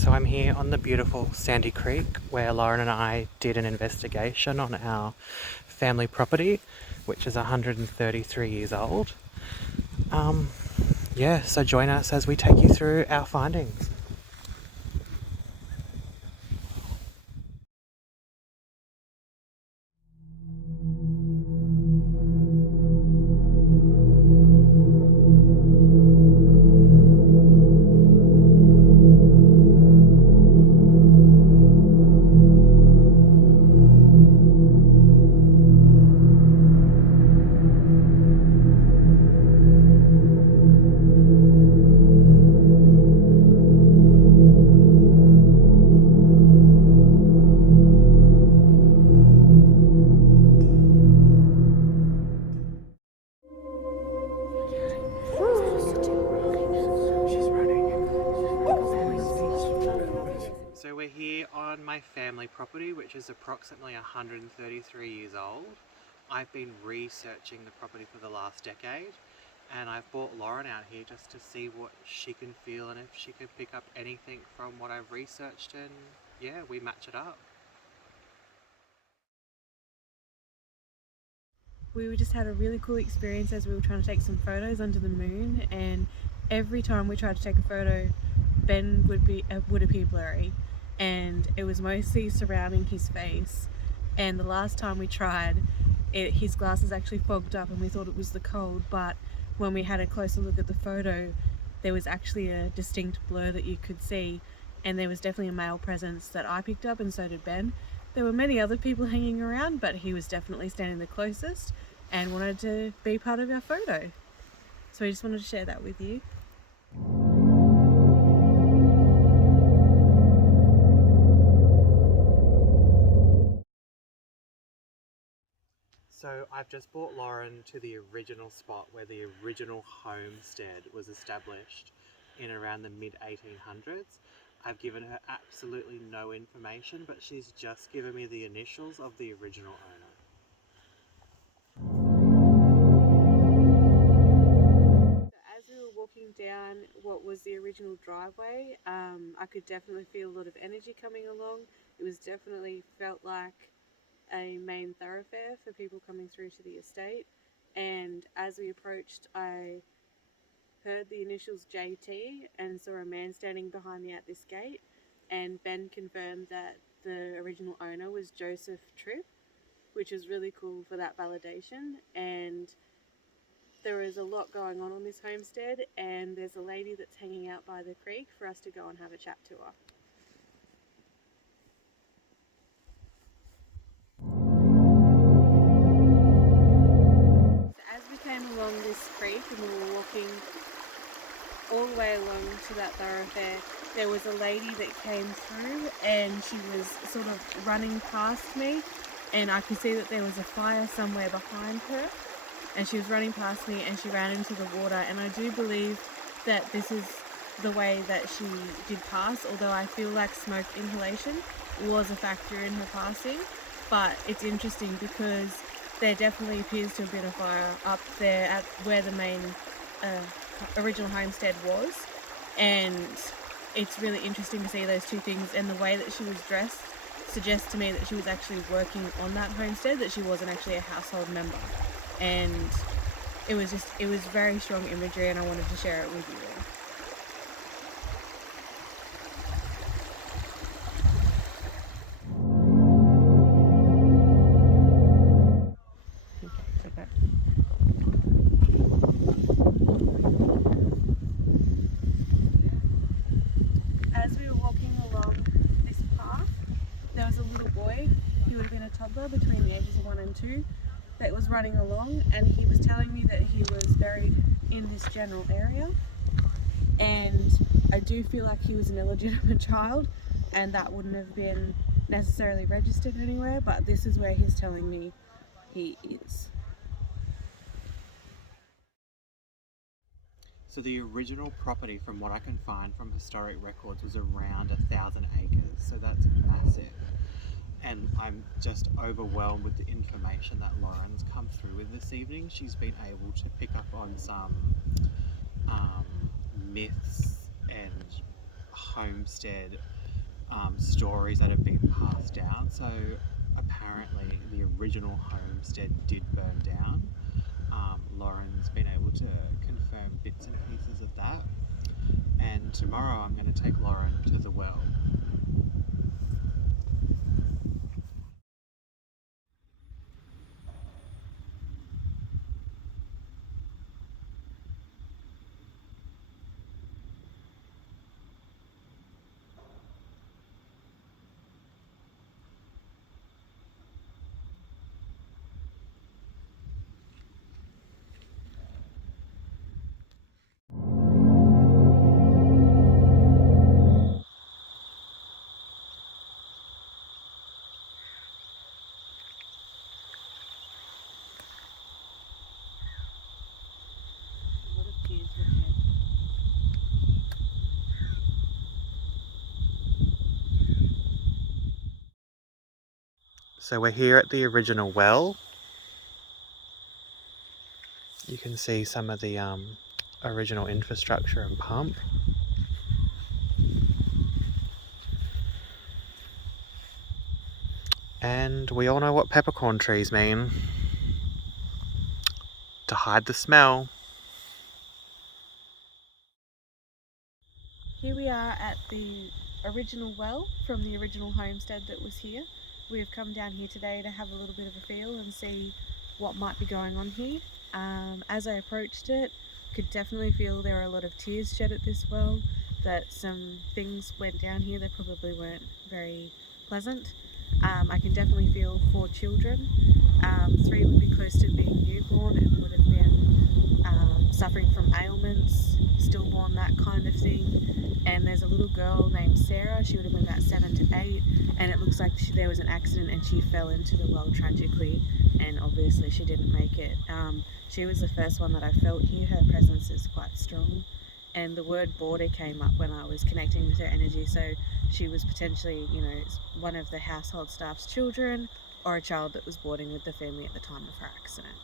So I'm here on the beautiful Sandy Creek where Lauren and I did an investigation on our family property, which is 133 years old. So join us as we take you through our findings. So we're here on my family property, which is approximately 133 years old. I've been researching the property for the last decade, and I've brought Lauren out here just to see what she can feel and if she can pick up anything from what I've researched, and yeah, we match it up. We just had a really cool experience as we were trying to take some photos under the moon, and every time we tried to take a photo, Ben would appear blurry, and it was mostly surrounding his face. And the last time we tried, his glasses actually fogged up and we thought it was the cold, but when we had a closer look at the photo, there was actually a distinct blur that you could see, and there was definitely a male presence that I picked up, and so did Ben. There were many other people hanging around, but he was definitely standing the closest and wanted to be part of our photo. So I just wanted to share that with you. So I've just brought Lauren to the original spot where the original homestead was established in around the mid-1800s. I've given her absolutely no information, but she's just given me the initials of the original owner. As we were walking down what was the original driveway, I could definitely feel a lot of energy coming along. It was definitely felt like a main thoroughfare for people coming through to the estate. And as we approached, I heard the initials JT and saw a man standing behind me at this gate. And Ben confirmed that the original owner was Joseph Tripp, which was really cool for that validation. And there is a lot going on this homestead, and there's a lady that's hanging out by the creek for us to go and have a chat to her. As we came along this creek and we were walking all the way along to that thoroughfare, there was a lady that came through and she was sort of running past me, and I could see that there was a fire somewhere behind her, and she was running past me and she ran into the water. And I do believe that this is the way that she did pass, although I feel like smoke inhalation was a factor in her passing. But it's interesting because there definitely appears to have been a fire up there at where the main original homestead was, and it's really interesting to see those two things. And the way that she was dressed suggests to me that she was actually working on that homestead, that she wasn't actually a household member. And it was very strong imagery, and I wanted to share it with you all. As we were walking along this path, there was a little boy, he would have been a toddler between the ages of 1 and 2, that was running along, and he was telling me that he was buried in this general area. And I do feel like he was an illegitimate child, and that wouldn't have been necessarily registered anywhere, but this is where he's telling me he is. So the original property, from what I can find from historic records, was around 1,000 acres. So that's massive. And I'm just overwhelmed with the information that Lauren's come through with this evening. She's been able to pick up on some myths and homestead stories that have been passed down. So apparently the original homestead did burn down. Lauren's been able to confirm bits and pieces of that, and tomorrow I'm going to take Lauren to the well. So we're here at the original well. You can see some of the original infrastructure and pump. And we all know what peppercorn trees mean. To hide the smell. Here we are at the original well from the original homestead that was here. We have come down here today to have a little bit of a feel and see what might be going on here. As I approached it, could definitely feel there were a lot of tears shed at this well, that some things went down here that probably weren't very pleasant. I can definitely feel 4 children. 3 would be close to being newborn and would have been suffering from ailments, stillborn, that kind of thing. And there's a little girl named Sarah. She would have been about 7 to 8, and it looks like there was an accident and she fell into the well tragically, and obviously she didn't make it. She was the first one that I felt here. Her presence is quite strong, and the word boarder came up when I was connecting with her energy, so she was potentially, you know, one of the household staff's children or a child that was boarding with the family at the time of her accident.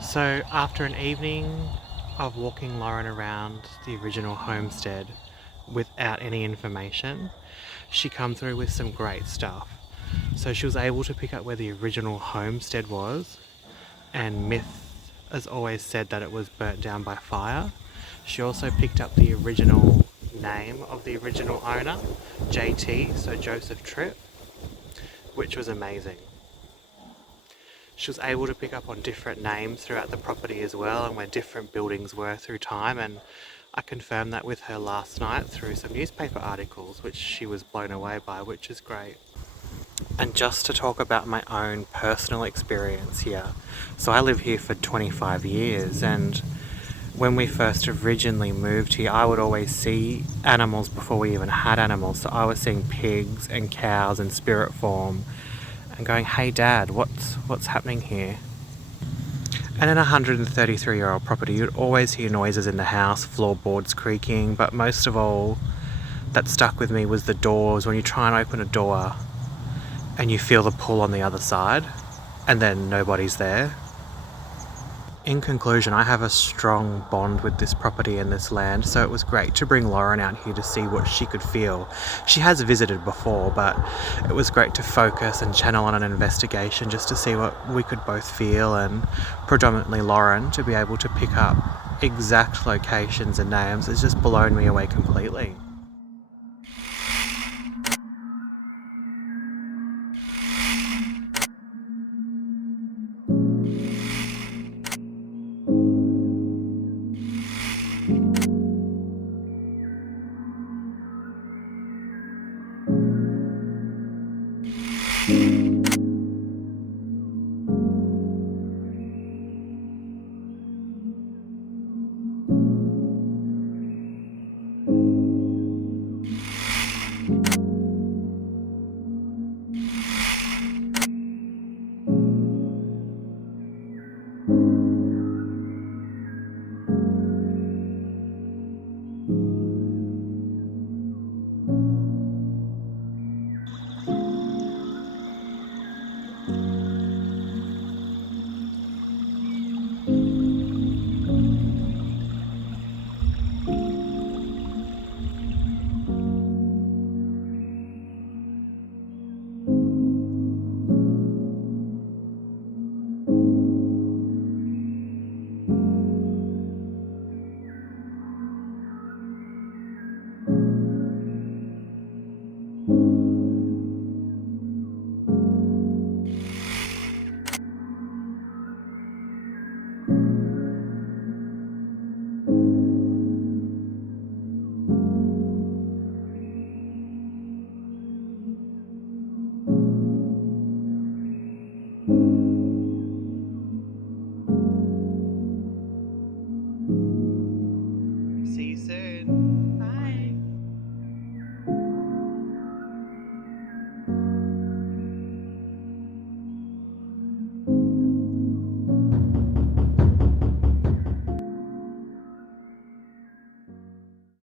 So after an evening of walking Lauren around the original homestead without any information, she come through with some great stuff. So she was able to pick up where the original homestead was, and myth has always said that it was burnt down by fire. She also picked up the original name of the original owner, JT, so Joseph Tripp, which was amazing. She was able to pick up on different names throughout the property as well, and where different buildings were through time, and I confirmed that with her last night through some newspaper articles, which she was blown away by, which is great. And just to talk about my own personal experience here, so I live here for 25 years, and when we first originally moved here, I would always see animals before we even had animals. So I was seeing pigs and cows in spirit form and going, hey Dad, what's happening here? And in a 133-year-old property, you'd always hear noises in the house, floorboards creaking, but most of all that stuck with me was the doors. When you try and open a door and you feel the pull on the other side and then nobody's there. In conclusion, I have a strong bond with this property and this land, so it was great to bring Lauren out here to see what she could feel. She has visited before, but it was great to focus and channel on an investigation just to see what we could both feel, and predominantly Lauren to be able to pick up exact locations and names has just blown me away completely.